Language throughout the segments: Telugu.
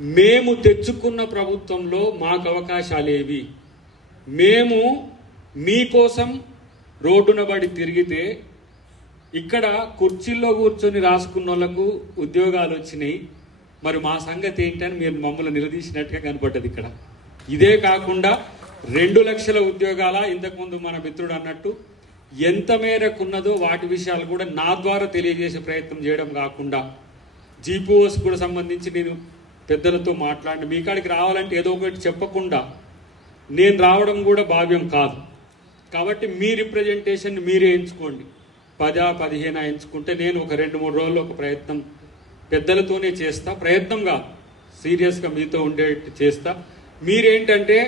మేము తెచ్చుకున్న ప్రభుత్వంలో మాకు అవకాశాలేవి? మేము మీకోసం రోడ్డున పడి తిరిగితే ఇక్కడ కుర్చీల్లో కూర్చొని రాసుకున్న వాళ్ళకు ఉద్యోగాలు వచ్చినాయి, మరి మా సంగతి ఏంటని మీరు మమ్మల్ని నిలదీసినట్టుగా కనపడ్డది ఇక్కడ. ఇదే కాకుండా 2 లక్షల ఉద్యోగాల ఇంతకుముందు మన మిత్రుడు అన్నట్టు ఎంత మేరకు ఉన్నదో వాటి విషయాలు కూడా నా ద్వారా తెలియజేసే ప్రయత్నం చేయడం కాకుండా జీపీఓస్ కూడా సంబంధించి నేను పెద్దలతో మాట్లాడి మీ కాడికి రావాలంటే ఏదో ఒకటి చెప్పకుండా నేను రావడం కూడా భావ్యం కాదు. కాబట్టి మీ రిప్రజెంటేషన్ మీరే ఎంచుకోండి, 10-15 ఎంచుకుంటే నేను ఒక 2-3 రోజుల్లో ఒక ప్రయత్నం పెద్దలతోనే చేస్తా. ప్రయత్నంగా సీరియస్గా మీతో ఉండేట్టు చేస్తా. మీరేంటంటే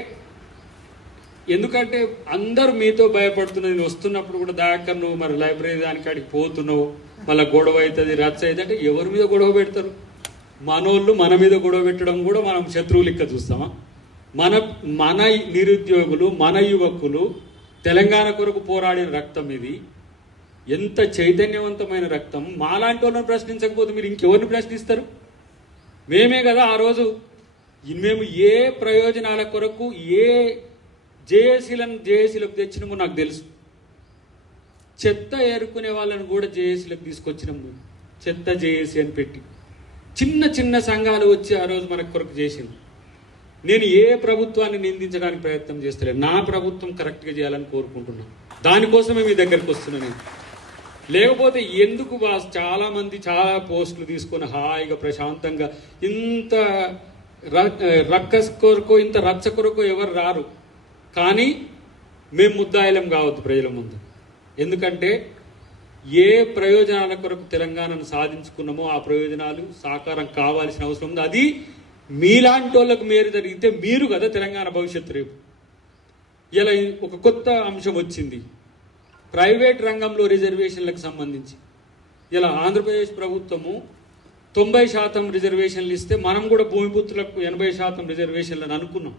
ఎందుకంటే అందరూ మీతో భయపడుతున్నది, వస్తున్నప్పుడు కూడా దయాకర్ నువ్వు మరి లైబ్రరీ దానికాడికి పోతున్నావు, మళ్ళీ గొడవ అవుతుంది, రచ్చ అవుతుంది అంటే ఎవరి మీద గొడవ పెడతారు? మనోళ్ళు మన మీద గొడవ పెట్టడం కూడా మనం శత్రువులు లెక్క చూస్తామా? మన నిరుద్యోగులు, మన యువకులు తెలంగాణ కొరకు పోరాడిన రక్తం ఇది. ఎంత చైతన్యవంతమైన రక్తం. మాలాంటి వాళ్ళని ప్రశ్నించకపోతే మీరు ఇంకెవరిని ప్రశ్నిస్తారు? మేమే కదా ఆ రోజు మేము ఏ ప్రయోజనాల కొరకు ఏ జేఏసీలకు తెచ్చినామో నాకు తెలుసు. చెత్త ఏరుకునే వాళ్ళని కూడా జేఏసీలకు తీసుకొచ్చినాము. చెత్త జేఏసీ అని పెట్టి చిన్న చిన్న సంఘాలు వచ్చి ఆ రోజు మన కొరకు చేసింది. నేను ఏ ప్రభుత్వాన్ని నిందించడానికి ప్రయత్నం చేస్తలేను. నా ప్రభుత్వం కరెక్ట్గా చేయాలని కోరుకుంటున్నాను. దానికోసమే మీ దగ్గరికి వస్తున్నాను. లేకపోతే ఎందుకు చాలా మంది చాలా పోస్టులు తీసుకొని హాయిగా ప్రశాంతంగా ఇంత రక్కస్ కొరకు ఇంత రచ్చ కొరకు ఎవరు రారు. కానీ మేము ముద్దాయిలం కావద్దు ప్రజల ముందు. ఎందుకంటే ఏ ప్రయోజనాల కొరకు తెలంగాణను సాధించుకున్నామో ఆ ప్రయోజనాలు సాకారం కావాల్సిన అవసరం ఉంది. అది మీలాంటి వాళ్ళకు మేలు జరిగితే మీరు కదా తెలంగాణ భవిష్యత్తు. రేపు ఇలా ఒక కొత్త అంశం వచ్చింది, ప్రైవేట్ రంగంలో రిజర్వేషన్లకు సంబంధించి. ఇలా ఆంధ్రప్రదేశ్ ప్రభుత్వము 90% రిజర్వేషన్లు ఇస్తే మనం కూడా భూమిపుత్రులకు 80% రిజర్వేషన్లను అనుకున్నాం.